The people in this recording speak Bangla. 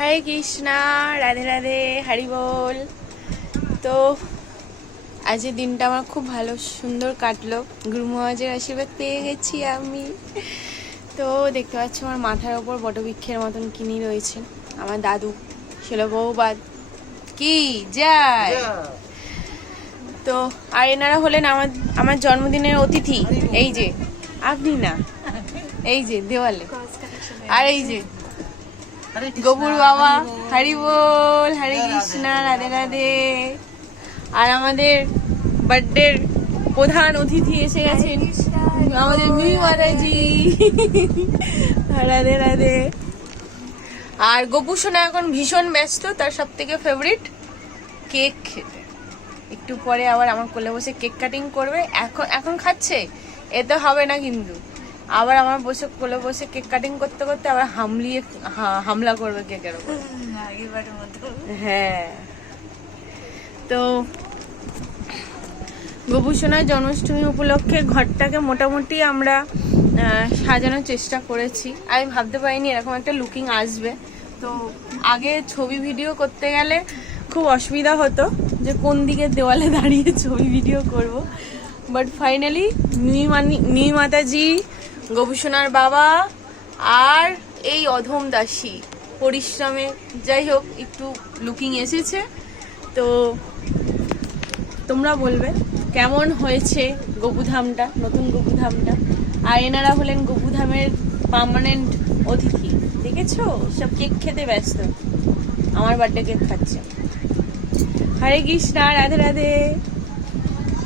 হরে কৃষ্ণা, রাধে রাধে হরি বল। তো আজকের দিনটা আমার খুব ভালো, সুন্দর কাটলো। গুরু মহাজের আশীর্বাদ পেয়ে গেছি আমি। তো দেখতে পাচ্ছি আমার মাথার ওপর বটবৃক্ষের মতন কিনি রয়েছে। আমার দাদু ছিল বউবাদ কি যায় তো আর এনারা হলেন আমার আমার জন্মদিনের অতিথি। এই যে আপনি না। এই যে, দেওয়ালে। আর এই যে গবুর বাবা হরি বল হরে কৃষ্ণা রাধে রাধে আর আমাদের বার্থডের প্রধান অতিথি এসে গেছেন আমাদের মিমি মাতাজি। রাধে রাধে। আর গপু সোনা এখন ভীষণ ব্যস্ত তার সব থেকে ফেভারিট কেক খেতে। একটু পরে আবার আমার কোলে বসে কেক কাটিং করবে। এখন এখন খাচ্ছে? এতে হবে না কিন্তু। আবার আমার বসে কোলে বসে কেক কাটিং করতে করতে আবার হামলিয়ে হামলা করবে কেকের উপর। হ্যাঁ। তো গোপুসোনার জন্মাষ্টমী উপলক্ষে ঘরটাকে মোটামুটি আমরা সাজানোর চেষ্টা করেছি। আমি ভাবতে পারিনি এরকম একটা লুকিং আসবে। তো আগে ছবি ভিডিও করতে গেলে খুব অসুবিধা হতো যে কোন দিকে দেওয়ালে দাঁড়িয়ে ছবি ভিডিও করব। বাট ফাইনালি মিমি মানি গোপুসোনার বাবা আর এই অধম দাসী পরিশ্রমে। যাই হোক, একটু লুকিং এসেছে। তো তোমরা বলবে, কেমন হয়েছে গোপুধামটা, নতুন গোপুধামটা? আর এনারা হলেন গোপুধামের পার্মানেন্ট অতিথি, দেখেছ? সব কেক খেতে ব্যস্ত। আমার বার্থডে কেক খাচ্ছে। হরে কৃষ্ণা, রাধে রাধে।